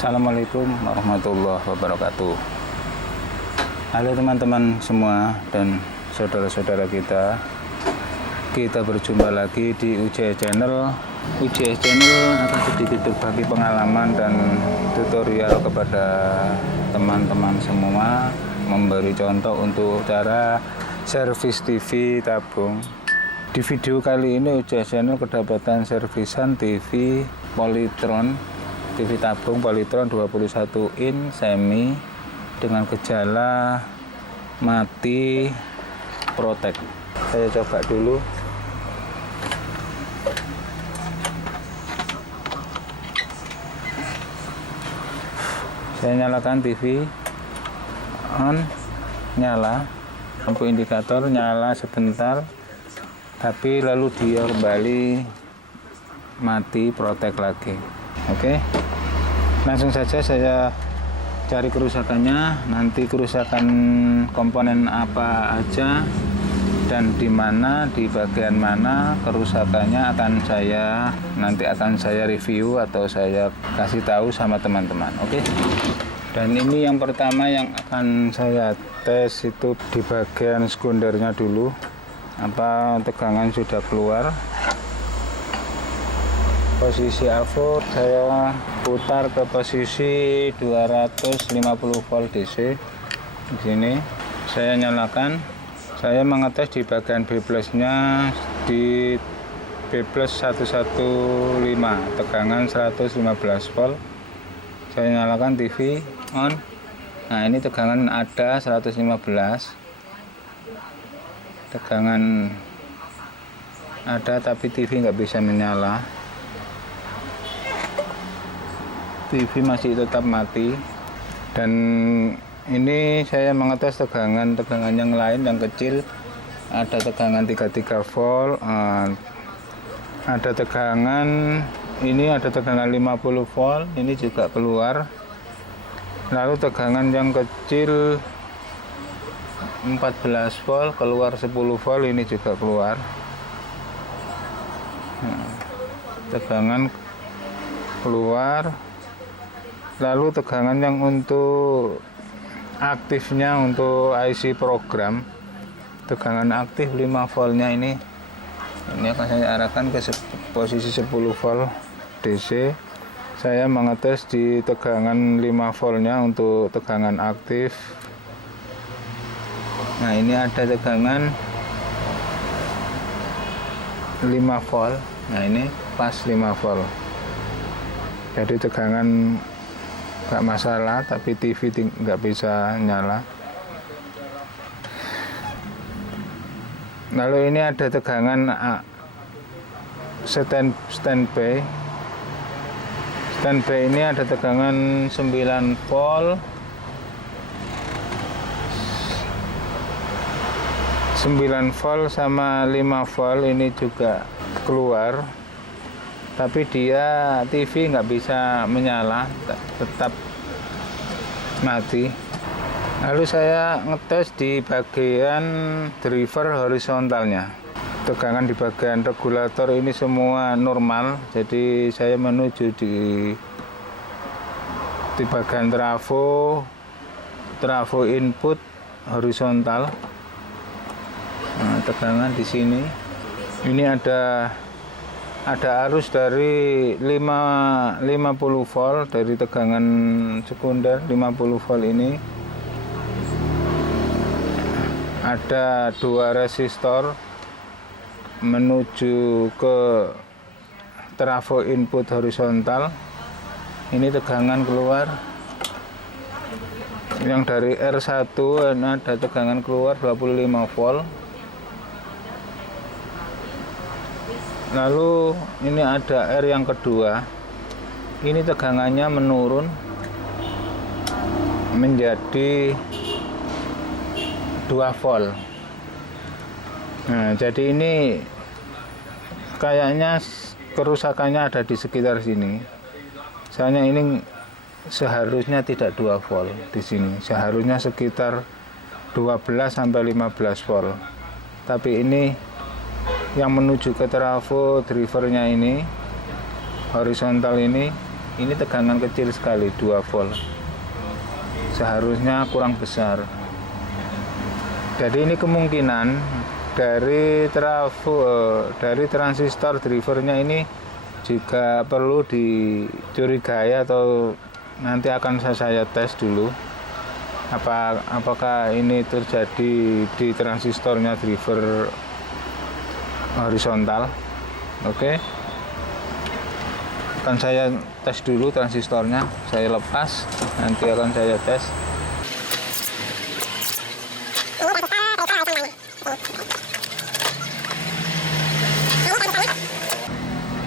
Assalamualaikum warahmatullahi wabarakatuh. Halo teman-teman semua dan saudara-saudara kita. Kita berjumpa lagi di UJS Channel. UJS Channel akan sedikit berbagi pengalaman dan tutorial kepada teman-teman semua, memberi contoh untuk cara servis TV tabung. Di video kali ini UJS Channel kedapatan servisan TV Polytron, TV tabung Polytron 21 in semi dengan gejala mati protek. Saya coba dulu. Saya nyalakan TV on, nyala, lampu indikator nyala sebentar, tapi lalu dia kembali mati protek lagi. Oke, langsung saja saya cari kerusakannya. Nanti kerusakan komponen apa aja dan di mana, di bagian mana kerusakannya nanti akan saya review atau saya kasih tahu sama teman-teman. Oke. Dan ini yang pertama yang akan saya tes itu di bagian sekundernya dulu. Apa tegangan sudah keluar? Posisi AVO saya putar ke posisi 250 volt DC. Di sini saya nyalakan. Saya mengetes di bagian B plus-nya di B plus 115, tegangan 115 volt. Saya nyalakan TV on. Nah, ini tegangan ada 115. Tegangan ada tapi TV nggak bisa menyala. TV masih tetap mati. Dan ini saya mengetes tegangan yang lain yang kecil. Ada tegangan 33 volt, ada tegangan 50 volt, ini juga keluar. Lalu tegangan yang kecil 14 volt, keluar 10 volt, ini juga keluar. Tegangan keluar. Lalu tegangan yang untuk aktifnya, untuk IC program, tegangan aktif 5 voltnya ini akan saya arahkan ke posisi 10 volt DC. Saya mengetes di tegangan 5 voltnya untuk tegangan aktif. Nah, ini ada tegangan 5 volt. Nah, ini pas 5 volt. Jadi tegangan nggak masalah, tapi TV nggak bisa nyala. Lalu ini ada tegangan standby. Standby ini ada tegangan 9 volt, 9 volt sama 5 volt ini juga keluar. Tapi dia TV nggak bisa menyala, tetap mati. Lalu saya ngetes di bagian driver horizontalnya. Tegangan di bagian regulator ini semua normal. Jadi saya menuju di bagian trafo input horizontal. Nah, tegangan di sini. Ini ada arus dari 50 volt dari tegangan sekunder 50 volt ini. Ada 2 resistor menuju ke trafo input horizontal. Ini tegangan keluar. Yang dari R1 ada tegangan keluar 25 volt. Lalu ini ada R yang kedua. Ini tegangannya menurun menjadi 2 volt. Nah, jadi ini kayaknya kerusakannya ada di sekitar sini. Soalnya ini seharusnya tidak 2 volt di sini. Seharusnya sekitar 12 sampai 15 volt. Tapi ini yang menuju ke trafo drivernya ini horizontal ini ini tegangan kecil sekali, 2 volt. Seharusnya kurang besar. Jadi ini kemungkinan dari dari transistor drivernya ini juga perlu dicurigai, atau nanti akan saya tes dulu apakah ini terjadi di transistornya driver horizontal. Oke, akan saya tes dulu transistornya, saya lepas, nanti akan saya tes.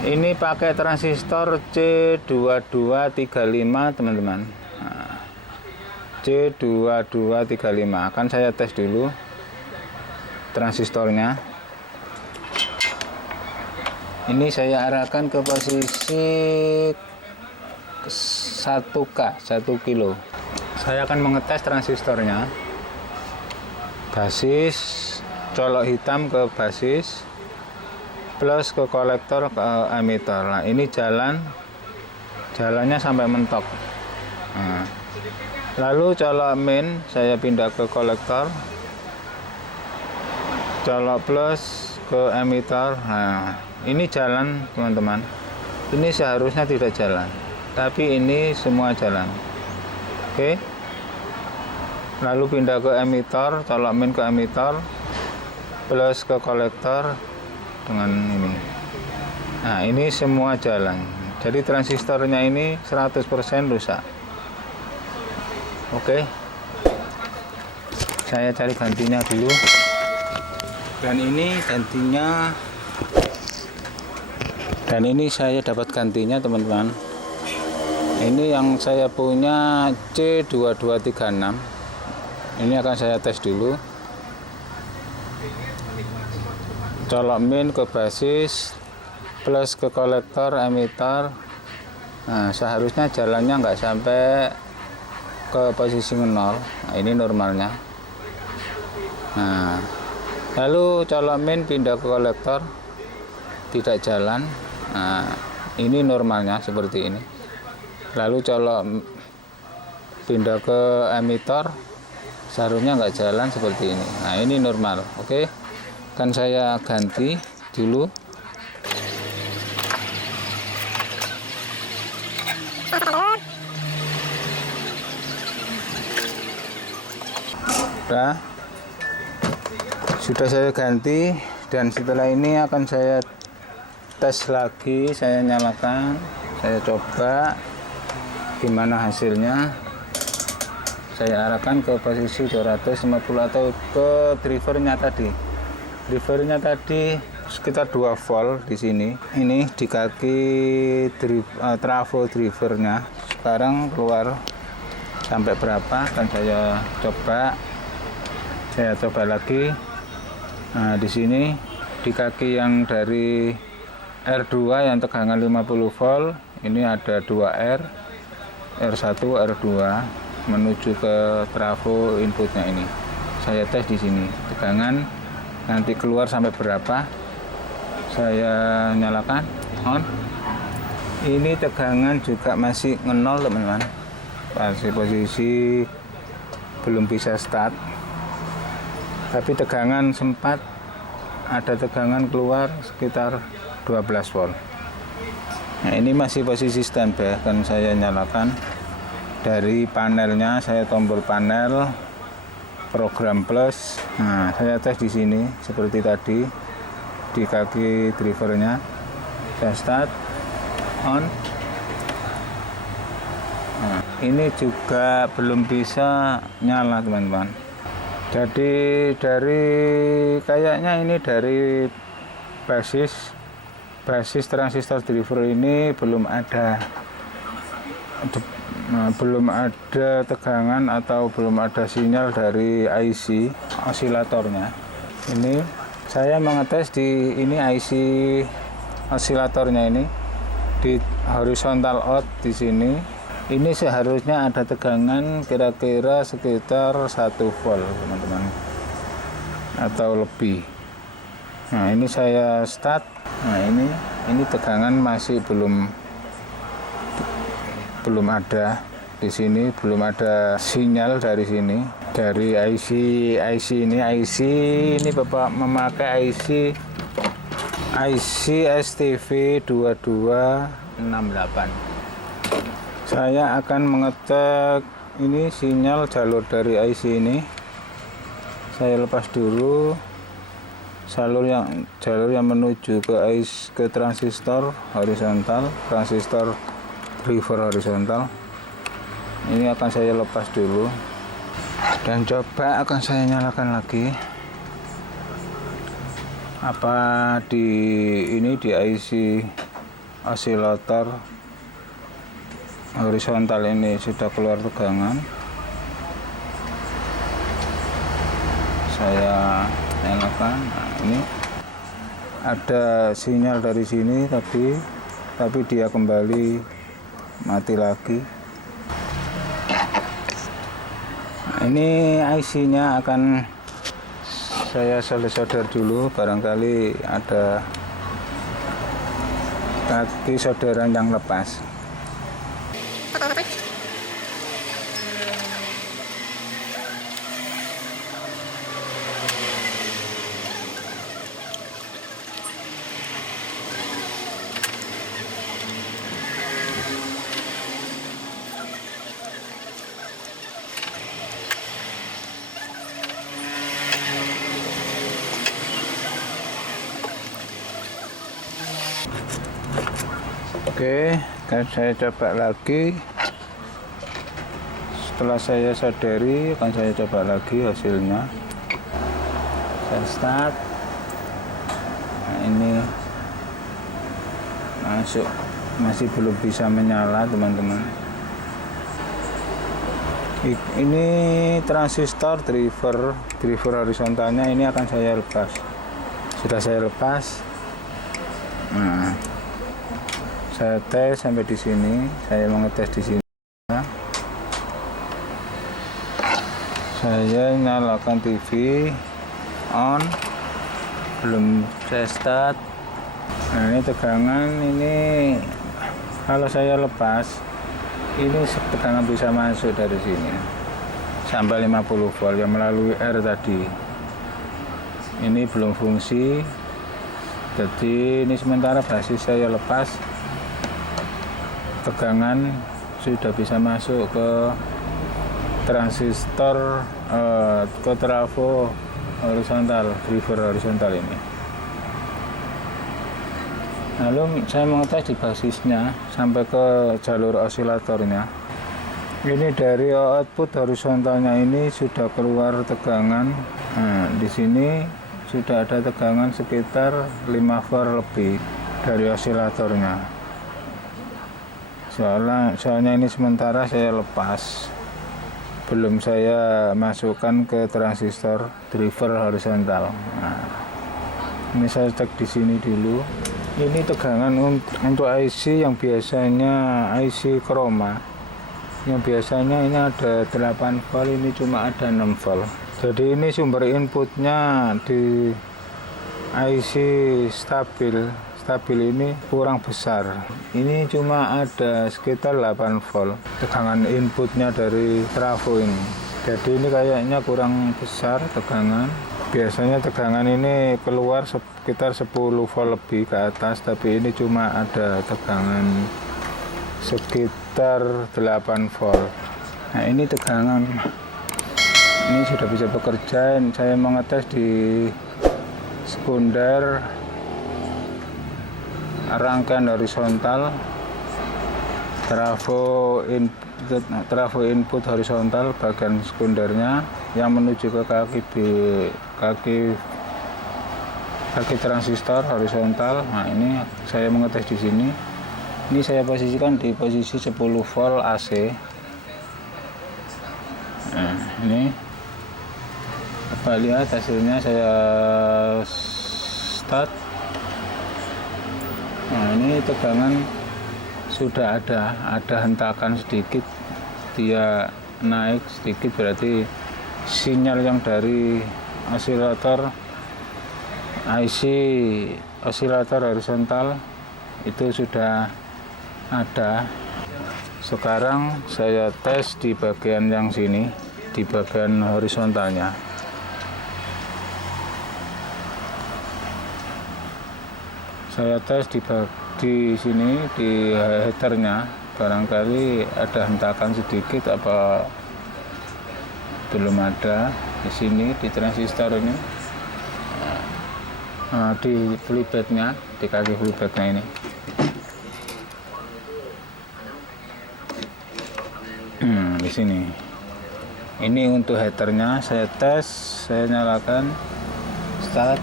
Ini pakai transistor C2235 teman-teman. Nah, C2235 akan saya tes dulu transistornya. Ini saya arahkan ke posisi 1K, 1 kilo. Saya akan mengetes transistornya. Basis, colok hitam ke basis, plus ke kolektor ke emitter. Nah, ini jalannya sampai mentok. Nah, lalu colok main, saya pindah ke kolektor, colok plus ke emitter. Nah, ini jalan teman-teman. Ini seharusnya tidak jalan, tapi ini semua jalan. Oke, lalu pindah ke emitter, colok main ke emitter, plus ke kolektor dengan ini. Nah, ini semua jalan. Jadi transistornya ini 100% rusak. Oke, saya cari gantinya dulu. Dan ini gantinya, dan ini saya dapat gantinya teman-teman. Ini yang saya punya C2236. Ini akan saya tes dulu. Colok min ke basis, plus ke kolektor emitter. Nah, seharusnya jalannya nggak sampai ke posisi 0. Nah, ini normalnya. Nah, lalu colok min pindah ke kolektor, tidak jalan. Nah, ini normalnya seperti ini. Lalu colok pindah ke emitter, seharusnya nggak jalan seperti ini. Nah, ini normal. Oke, kan saya ganti dulu. Nah, sudah saya ganti, dan setelah ini akan saya tes lagi. Saya nyalakan, saya coba gimana hasilnya. Saya arahkan ke posisi 250 atau ke drivernya tadi. Drivernya tadi sekitar 2 volt di sini. Ini di kaki trafo drivernya. Sekarang keluar sampai berapa? Kan saya coba. Saya coba lagi. Nah, di sini di kaki yang dari R2 yang tegangan 50 volt, ini ada 2R, R1, R2 menuju ke trafo inputnya ini. Saya tes di sini tegangan nanti keluar sampai berapa. Saya nyalakan on. Ini tegangan juga masih nol teman-teman. Masih posisi belum bisa start. Tapi tegangan sempat ada tegangan keluar sekitar 12 volt. Nah, ini masih posisi standby. Kan saya nyalakan dari panelnya, saya tombol panel program plus. Nah, saya tes di sini seperti tadi di kaki drivernya. Saya start on. Nah, ini juga belum bisa nyala teman-teman. Jadi kayaknya ini dari basis transistor driver ini belum ada tegangan atau belum ada sinyal dari IC osilatornya. Ini saya mengetes di ini IC osilatornya ini di horizontal out di sini. Ini seharusnya ada tegangan kira-kira sekitar 1 volt teman-teman, atau lebih. Nah, ini saya start. Nah, ini tegangan masih belum belum ada di sini, belum ada sinyal dari sini, dari IC ini Bapak memakai IC STV 2268. Saya akan mengecek ini sinyal jalur dari IC ini. Saya lepas dulu jalur yang menuju ke transistor horizontal, transistor driver horizontal. Ini akan saya lepas dulu dan coba akan saya nyalakan lagi. Apa di IC osilator horizontal ini sudah keluar tegangan? Saya nyalakan. Nah, ini ada sinyal dari sini tapi dia kembali mati lagi. Nah, ini IC-nya akan saya solder dulu, barangkali ada kaki solderan yang lepas. Oke, kan saya coba lagi. Setelah saya sadari, akan saya coba lagi hasilnya. Saya start. Nah, ini masuk, masih belum bisa menyala, teman-teman. Ini transistor driver horizontalnya ini akan saya lepas. Sudah saya lepas. Nah, saya tes sampai di sini. Saya mengetes di sini. Saya nyalakan TV on, belum saya start. Nah, ini tegangan ini kalau saya lepas ini tegangan bisa masuk dari sini sampai 50 volt yang melalui R tadi. Ini belum fungsi, jadi ini sementara basis saya lepas, tegangan sudah bisa masuk ke transistor, ke trafo horizontal, driver horizontal ini. Lalu saya mengetes di basisnya sampai ke jalur osilatornya. Ini dari output horizontalnya ini sudah keluar tegangan. Nah, di sini sudah ada tegangan sekitar 5 volt lebih dari osilatornya. Soalnya ini sementara saya lepas, belum saya masukkan ke transistor driver horizontal. Nah, ini saya cek di sini dulu. Ini tegangan untuk IC yang biasanya IC chroma, yang biasanya ini ada 8 volt, ini cuma ada 6 volt. Jadi ini sumber inputnya di IC stabil ini kurang besar. Ini cuma ada sekitar 8 volt tegangan inputnya dari trafo ini. Jadi ini kayaknya kurang besar tegangan. Biasanya tegangan ini keluar sekitar 10 volt lebih ke atas, tapi ini cuma ada tegangan sekitar 8 volt. Nah, ini tegangan ini sudah bisa bekerja. Saya mengetes di sekunder rangkaian horizontal, trafo input horizontal bagian sekundernya yang menuju ke kaki transistor horizontal. Nah, ini saya mengetes di sini. Ini saya posisikan di posisi 10 volt AC. Nah, ini Bapak lihat hasilnya. Saya start. Nah, ini tegangan sudah ada hentakan sedikit, dia naik sedikit, berarti sinyal yang dari osilator IC osilator horizontal itu sudah ada Sekarang saya tes di bagian yang sini, di bagian horizontalnya. Saya tes di sini di headernya, barangkali ada hentakan sedikit apa belum ada. Di sini di transistor ini, di flybacknya, di kaki flybacknya ini. Di sini. Ini untuk headernya saya tes, saya nyalakan start.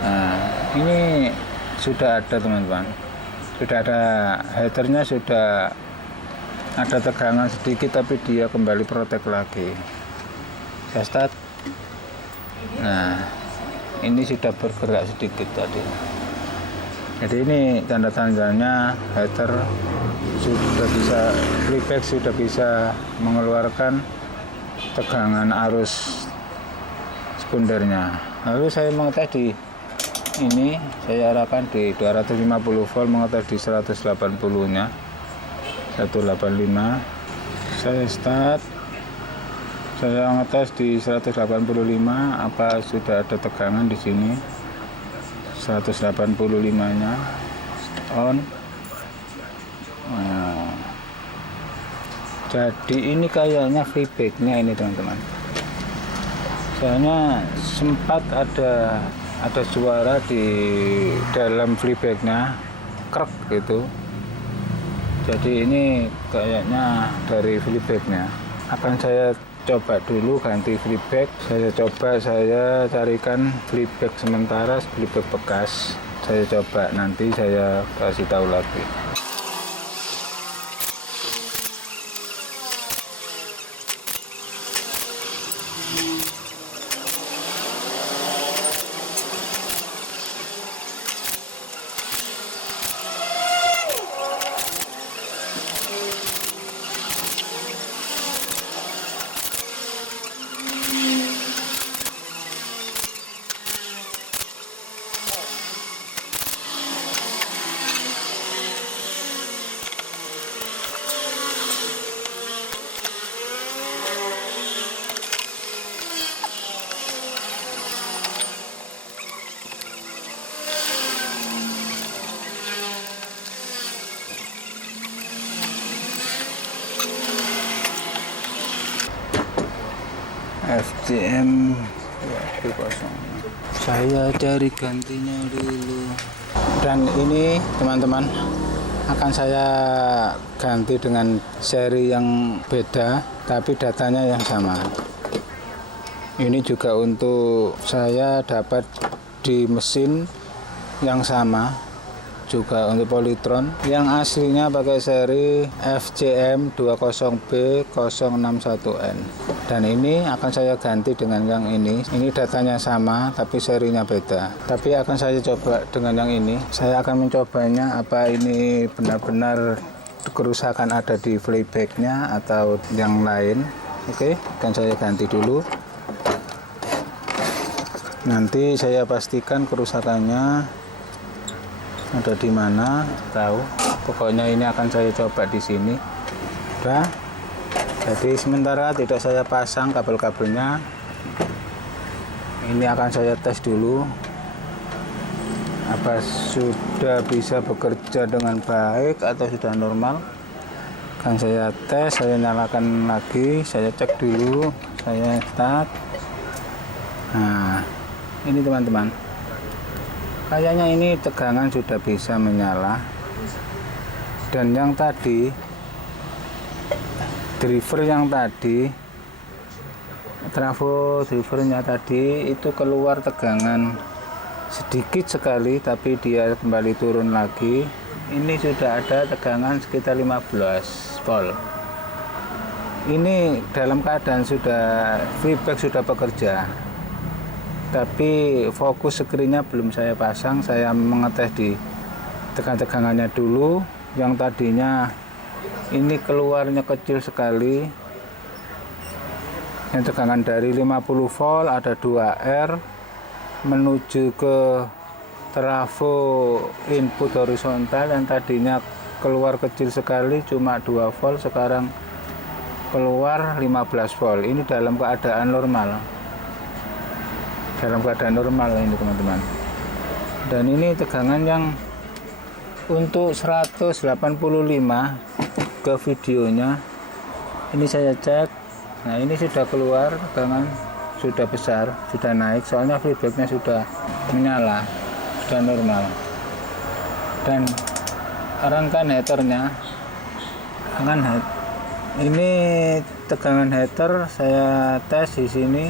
Nah, ini sudah ada teman-teman, sudah ada headernya, sudah ada tegangan sedikit tapi dia kembali protek lagi. Saya start. Nah, ini sudah bergerak sedikit tadi. Jadi ini tanda-tandanya header sudah bisa, flyback sudah bisa mengeluarkan tegangan arus sekundernya. Lalu saya mengetes di ini, saya arahkan di 250 volt, mengetes di 180 nya 185. Saya start, saya ngetes di 185 apa sudah ada tegangan di sini. 185 nya on. Nah, jadi ini kayaknya flybacknya ini teman-teman. Soalnya sempat ada suara di dalam flybacknya, krek gitu. Jadi ini kayaknya dari flybacknya. Akan saya coba dulu ganti flyback. Saya carikan flyback sementara, flyback bekas. Saya coba, nanti saya kasih tahu lagi. FCM kosong. Saya cari gantinya dulu. Dan ini teman-teman, akan saya ganti dengan seri yang beda tapi datanya yang sama. Ini juga untuk saya dapat di mesin yang sama, juga untuk Polytron yang aslinya pakai seri FCM 20B061N. Dan ini akan saya ganti dengan yang ini datanya sama tapi serinya beda, tapi akan saya coba dengan yang ini. Saya akan mencobanya apa ini benar-benar kerusakan ada di flybacknya atau yang lain. Oke, akan saya ganti dulu, nanti saya pastikan kerusakannya ada di mana, tahu. Pokoknya ini akan saya coba di sini. Udah. Jadi sementara tidak saya pasang kabel-kabelnya. Ini akan saya tes dulu apa sudah bisa bekerja dengan baik atau sudah normal. Akan saya tes, saya nyalakan lagi, saya cek dulu, saya start. Nah, ini teman-teman. Kayaknya ini tegangan sudah bisa menyala. Dan yang tadi, driver yang tadi, trafo drivernya tadi itu keluar tegangan sedikit sekali, tapi dia kembali turun lagi. Ini sudah ada tegangan sekitar 15 volt. Ini dalam keadaan sudah flyback sudah bekerja, tapi fokus screen-nya belum saya pasang. Saya mengetes di tegangannya dulu. Yang tadinya ini keluarnya kecil sekali, yang tegangan dari 50 volt ada 2R menuju ke trafo input horizontal yang tadinya keluar kecil sekali cuma 2 volt, sekarang keluar 15 volt. Ini dalam keadaan normal, ini teman-teman. Dan ini tegangan yang untuk 185 ke videonya. Ini saya cek, nah ini sudah keluar tegangan, sudah besar, sudah naik, soalnya feedbacknya sudah menyala, sudah normal. Dan rangkaian heaternya, ini tegangan heater saya tes di sini.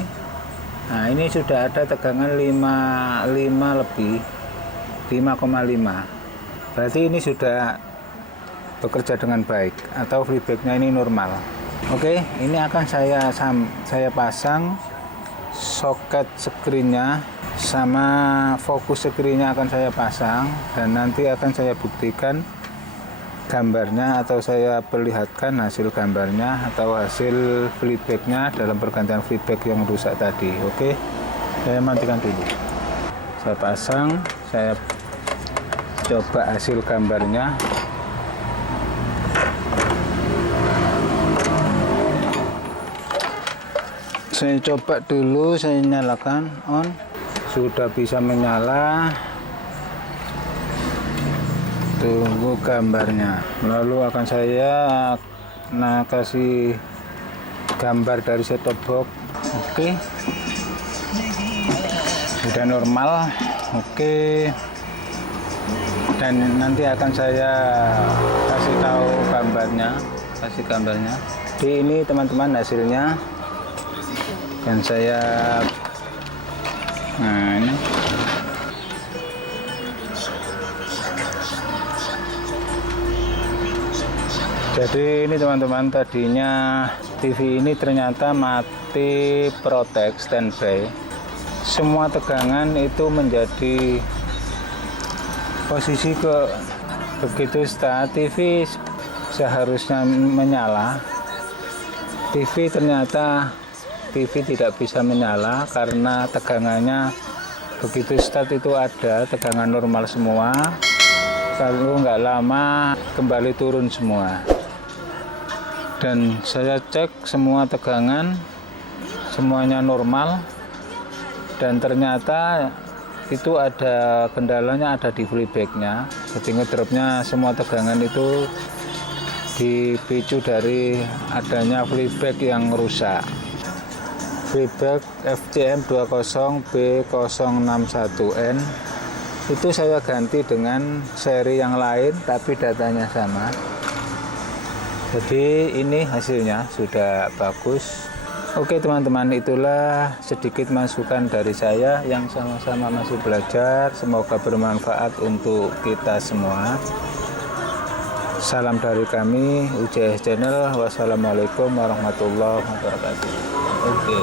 Nah ini sudah ada tegangan 5 lebih, 5,5. Berarti ini sudah bekerja dengan baik atau feedbacknya ini normal. Oke, ini akan saya pasang soket screennya sama fokus screennya akan saya pasang, dan nanti akan saya buktikan gambarnya atau saya perlihatkan hasil gambarnya atau hasil feedbacknya dalam pergantian feedback yang rusak tadi. Oke, saya matikan dulu. Saya pasang, saya coba hasil gambarnya. Saya coba dulu, saya nyalakan on, sudah bisa menyala. Tunggu gambarnya, lalu akan saya kasih gambar dari set-top box. Oke, sudah normal. Oke, dan nanti akan saya kasih tahu gambarnya, Jadi ini teman-teman hasilnya, dan saya ini. Jadi ini teman-teman, tadinya TV ini ternyata mati protek standby. Semua tegangan itu menjadi posisi begitu start TV seharusnya menyala. ternyata TV tidak bisa menyala karena tegangannya begitu start itu ada tegangan normal semua, lalu nggak lama kembali turun semua. Dan saya cek semua tegangan semuanya normal, dan ternyata itu ada kendalanya, ada di feedbacknya. Jadi ngedropnya semua tegangan itu dipicu dari adanya feedback yang rusak. Feedback FCM20B061N itu saya ganti dengan seri yang lain tapi datanya sama. Jadi ini hasilnya sudah bagus. Oke teman-teman, itulah sedikit masukan dari saya yang sama-sama masih belajar. Semoga bermanfaat untuk kita semua. Salam dari kami UJS Channel. Wassalamualaikum warahmatullahi wabarakatuh. Oke.